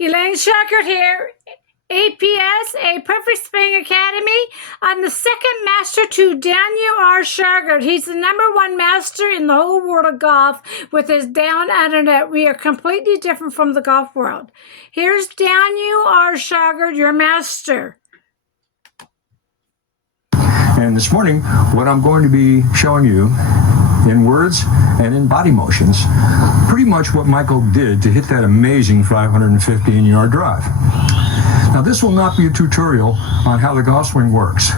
Elaine Shauger here, APS, a Perfect Swing Academy. I'm the second master to Daniel R. Shauger. He's the #1 master in the whole world of golf with his down under net. We are completely different from the golf world. Here's Daniel R. Shauger, your master. And this morning, what I'm going to be showing you in words and in body motions, pretty much what Michael did to hit that amazing 515-yard drive. Now, this will not be a tutorial on how the golf swing works.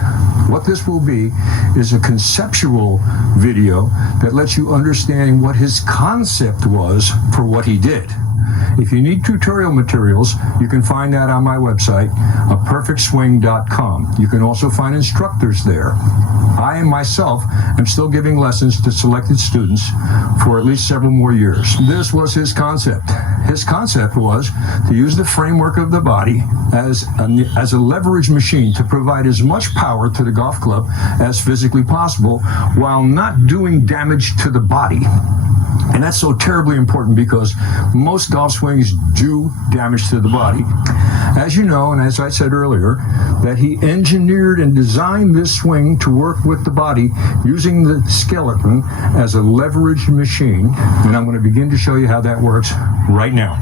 What this will be is a conceptual video that lets you understand what his concept was for what he did. If you need tutorial materials, you can find that on my website, aperfectswing.com. You can also find instructors there. I myself am still giving lessons to selected students for at least several more years. This was his concept. His concept was to use the framework of the body as a leverage machine to provide as much power to the golf club as physically possible while not doing damage to the body. And that's so terribly important because most golf swings do damage to the body. As you know, and as I said earlier, that he engineered and designed this swing to work with the body using the skeleton as a leverage machine. And I'm going to begin to show you how that works right now.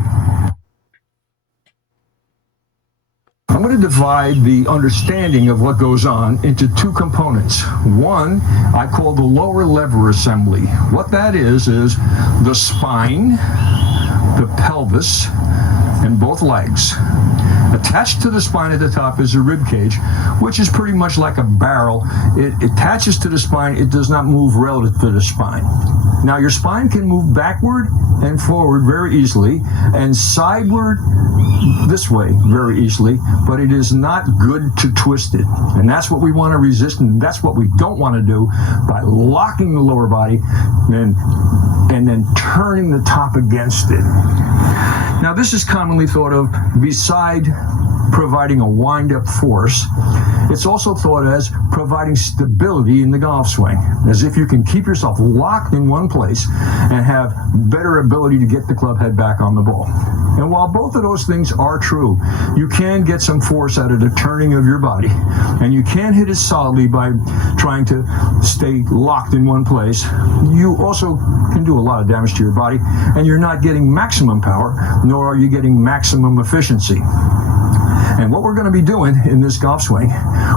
I'm going to divide the understanding of what goes on into two components. One, I call the lower lever assembly. What that is the spine, the pelvis, and both legs. Attached to the spine at the top is a rib cage, which is pretty much like a barrel. It attaches to the spine. It does not move relative to the spine. Now, your spine can move backward and forward very easily, and sideward this way very easily, but it is not good to twist it. And that's what we want to resist, and that's what we don't want to do by locking the lower body and then turning the top against it. Now, this is commonly thought of beside providing a wind-up force. It's also thought as providing stability in the golf swing, as if you can keep yourself locked in one place and have better ability to get the club head back on the ball. And while both of those things are true, you can get some force out of the turning of your body, and you can hit it solidly by trying to stay locked in one place. You also can do a lot of damage to your body, and you're not getting maximum power, nor are you getting maximum efficiency. And what we're going to be doing in this golf swing,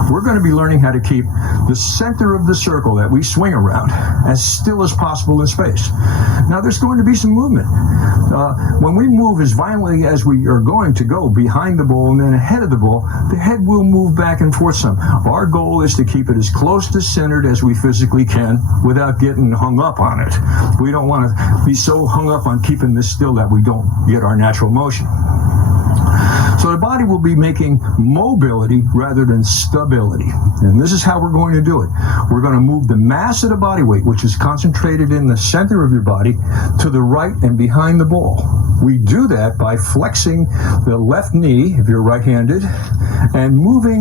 we're going to be learning how to keep the center of the circle that we swing around as still as possible in space. Now, there's going to be some movement. When we move as violently as we are going to go behind the ball and then ahead of the ball, the head will move back and forth some. Our goal is to keep it as close to centered as we physically can without getting hung up on it. We don't want to be so hung up on keeping this still that we don't get our natural motion. So the body will be making mobility rather than stability. And this is how we're going to do it. We're going to move the mass of the body weight, which is concentrated in the center of your body, to the right and behind the ball. We do that by flexing the left knee, if you're right-handed, and moving